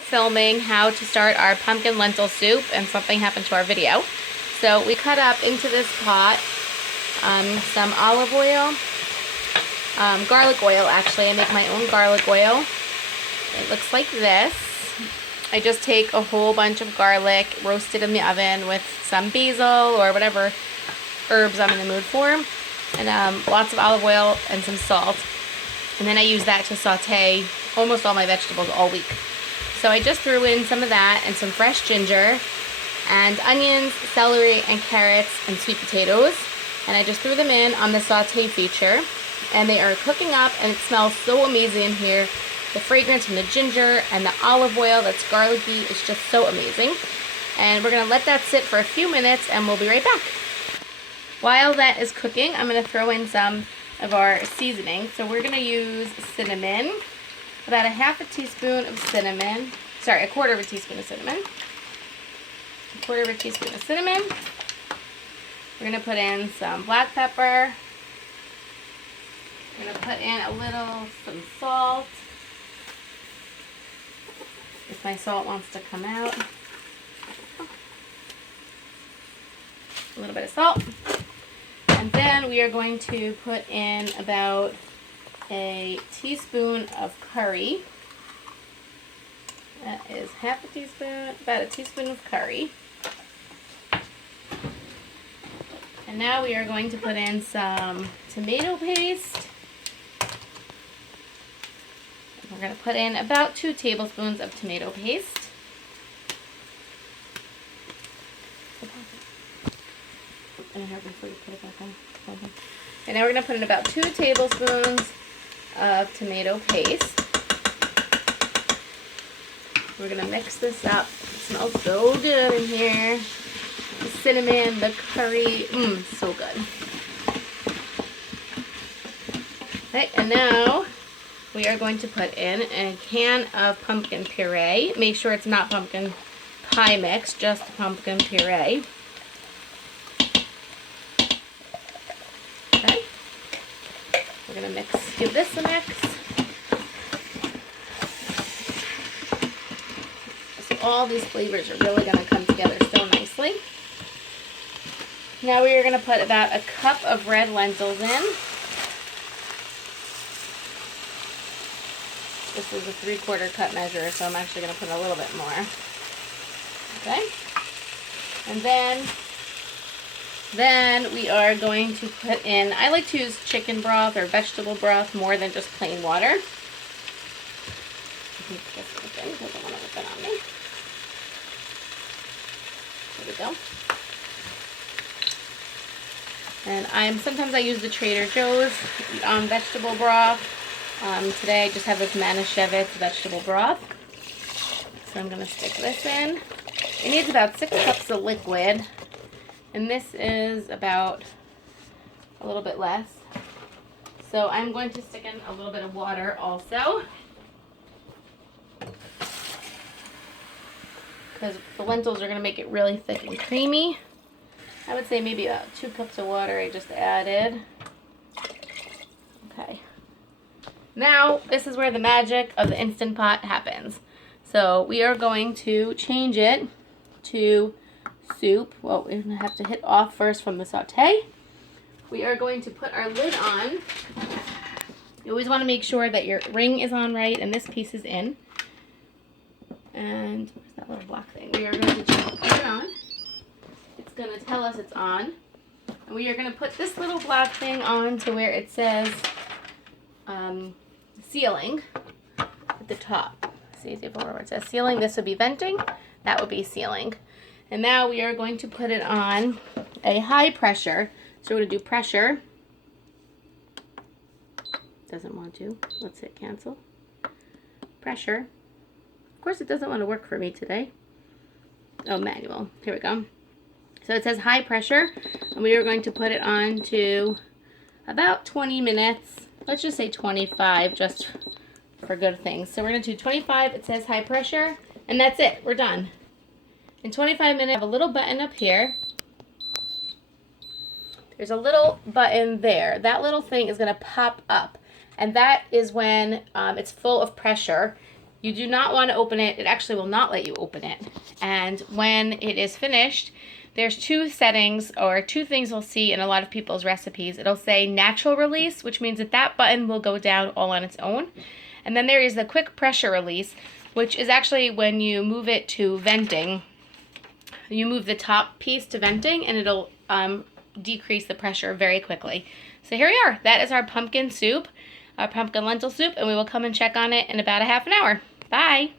Filming how to start our pumpkin lentil soup, and something happened to our video. So we cut up into this pot some olive oil, garlic oil actually. I make my own garlic oil. It looks like this. I just take a whole bunch of garlic, roast it in the oven with some basil or whatever herbs I'm in the mood for, and lots of olive oil and some salt. And then I use that to saute almost all my vegetables all week. So I just threw in some of that and some fresh ginger and onions, celery, and carrots and sweet potatoes. And I just threw them in on the saute feature. And they are cooking up, and it smells so amazing in here. The fragrance from the ginger and the olive oil that's garlicky is just so amazing. And we're going to let that sit for a few minutes, and we'll be right back. While that is cooking, I'm going to throw in some of our seasoning. So we're going to use cinnamon. About a half a teaspoon of cinnamon. Sorry, a quarter of a teaspoon of cinnamon. A quarter of a teaspoon of cinnamon. We're going to put in some black pepper. We're going to put in some salt. If my salt wants to come out. A little bit of salt. And then we are going to put in about a teaspoon of curry. That is half a teaspoon, about a teaspoon of curry. And now we are going to put in some tomato paste. We're going to put in about 2 tablespoons of tomato paste. And now we're going to put in about 2 tablespoons of tomato paste. We're going to mix this up. It smells so good in here. The cinnamon, the curry, so good. Okay, and now we are going to put in a can of pumpkin puree. Make sure it's not pumpkin pie mix, just pumpkin puree. Okay. We're going to give this a mix. So all these flavors are really going to come together so nicely. Now we are going to put about a cup of red lentils in. This is a 3/4 cup measure, so I'm actually going to put a little bit more. Okay. And then we are going to put in, I like to use chicken broth or vegetable broth more than just plain water. I think this open because I want to open on me. There we go. And sometimes I use the Trader Joe's vegetable broth. Today I just have this Manischewitz vegetable broth. So I'm going to stick this in. It needs about 6 cups of liquid. And this is about a little bit less. So I'm going to stick in a little bit of water also. Because the lentils are going to make it really thick and creamy. I would say maybe about 2 cups of water I just added. Okay. Now, this is where the magic of the Instant Pot happens. So we are going to change it to soup. Well, we're going to have to hit off first from the saute. We are going to put our lid on. You always want to make sure that your ring is on right and this piece is in. And where's that little black thing? We are going to just put it on. It's going to tell us it's on. And we are going to put this little black thing on to where it says sealing at the top. See where it says sealing. This would be venting. That would be sealing. And now we are going to put it on a high pressure. So we're going to do pressure. Doesn't want to. Let's hit cancel. Pressure. Of course it doesn't want to work for me today. Oh, manual. Here we go. So it says high pressure. And we are going to put it on to about 20 minutes. Let's just say 25 just for good things. So we're going to do 25. It says high pressure. And that's it. We're done. In 25 minutes, I have a little button up here. There's a little button there. That little thing is going to pop up. And that is when it's full of pressure. You do not want to open it. It actually will not let you open it. And when it is finished, there's two settings or two things we'll see in a lot of people's recipes. It'll say natural release, which means that that button will go down all on its own. And then there is the quick pressure release, which is actually when you move it to venting. You move the top piece to venting and it'll decrease the pressure very quickly. So here we are. That is our pumpkin soup, our pumpkin lentil soup, and we will come and check on it in about a half an hour. Bye.